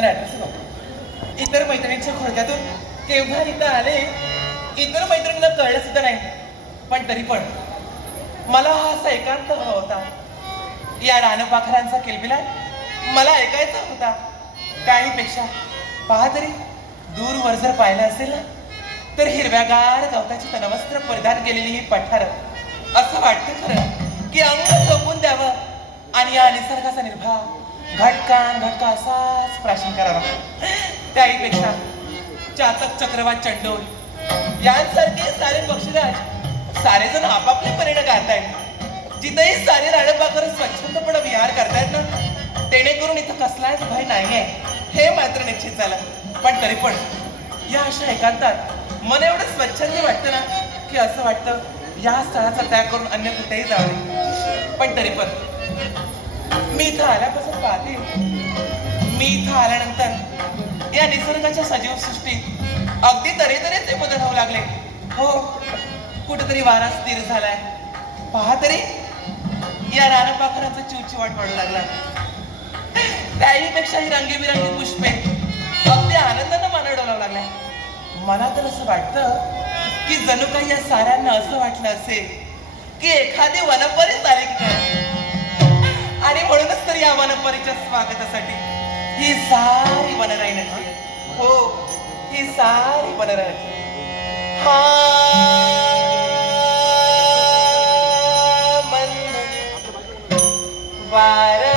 सुंदर ऍड्रेस नको इतर मैत्रिणींच्या खोडक्यातून केव्हा इथं आले इतर मैत्रिणींना कळलं सुद्धा नाही. पण तरी पण मला हा असा एकांत हवा होता. या रानपाखरांचा किलबिलाट मला ऐकायचा होता. काहीपेक्षा पहा तरी दूरवर जर पाहिलं असेल ना तर हिरव्यागार गवताची तनवस्त्र परिधान केलेली ही पठार. असं वाटतं खरं की अंग झोपून द्यावं आणि या निसर्गाचा निर्भाव घटकान घटका असाच प्राशन करावा. त्याहीपेक्षा चातक चक्रवात चंडोल यांसारखे सारे पक्षीराज सारे जण आपापले परिणाम गातायत. जिथेही सारे राणपाकर स्वच्छंदपणे विहार करतायत ना तेणेकरून इथं कसलाच भय आहे हे मात्र निश्चित झालं. पण तरी पण या अशा एकांतात मन एवढं स्वच्छंदी वाटतं ना की असं वाटतं या स्थळाचा त्याग करून अन्य कुठेही जावे पण तरी पण मी इथं आल्यापासून पाहते. मी इथं आल्यानंतर या निसर्गाच्या सजीव सृष्टीत अगदी तऱ्हेतऱ्हेचे बदल होऊ लागले. हो कुठेतरी वारा स्थिर झालाय. पहा तरी या रानपाखराचा चिवचिवाट पडू लागला. त्याहीपेक्षा ही रंगीबिरंगी पुष्पे अगदी आनंदानं मानडवला डोलावू लागलाय. मला तर असं वाटतं की जणू काही या साऱ्यांना असं वाटलं असेल की एखादी वनपरीच आली की काय वनपरीच्या स्वागतासाठी. ही सारी वनरायणाची हो ही सारी वनरायणाची हा. मन वार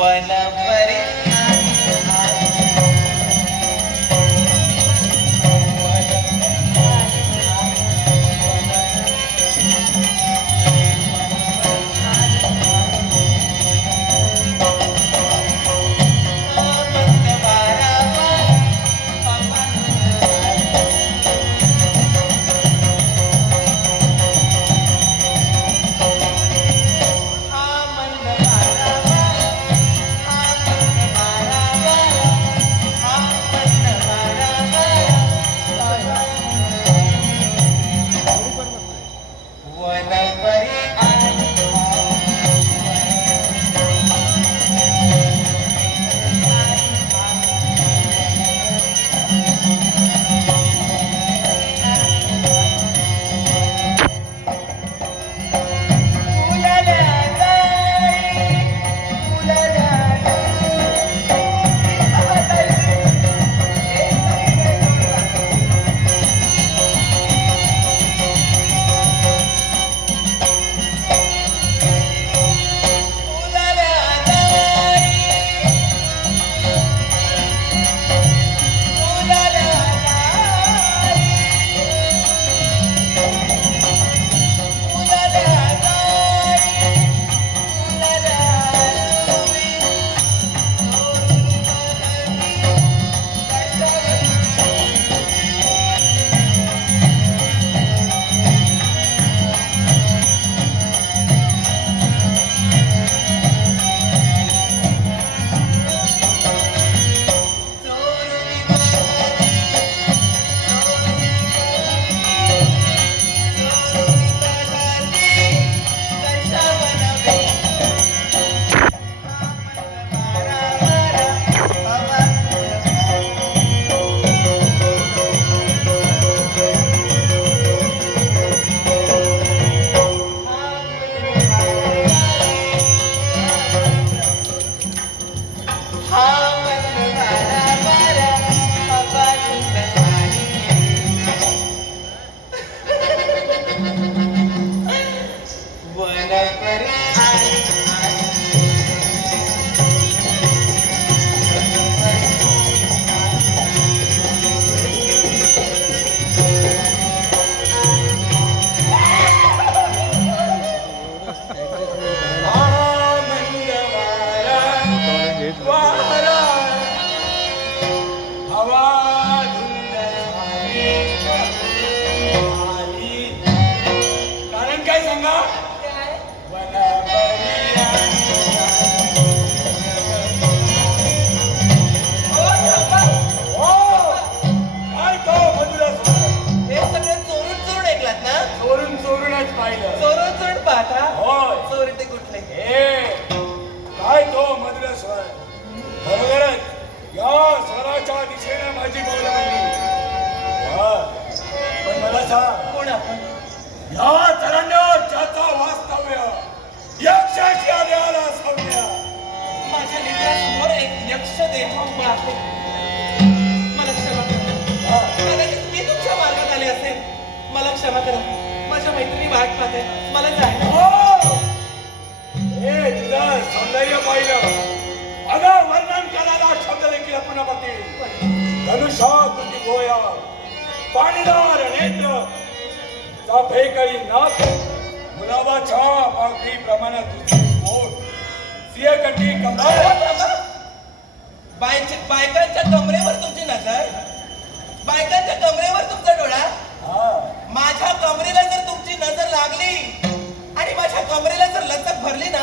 Why of पाहिलं चोरून चोर पाहता. होय. चोरटे कुठले? हे काय तो मद्र स्वर या स्वराच्या दिशेने माझी बोल पण मला सांग कोण आपण? या तरंगावर ज्याचा वास्तव्य यक्षाची आले आला सौम्या माझ्या एक यक्ष देह जायचंय मला जायचं हे! तुझं सौंदर्य पाहिलं अगं वर्णन करायला शब्द देखील आपण पाटील धनुष्य तुझी गोया. पाणीदार नेत्र. जा भेकळी नाथ. गुलाबाच्या पाखरी प्रमाणात तुझी बोट सिंह कंठी कमला बायकांच्या कमरेवर तुमची नजर. बायकांच्या कमरेवर तुमचा डोळा. माझ्या कमरेला जर तुमची नजर लागली आणि माझ्या कमरेला जर लचक भरली ना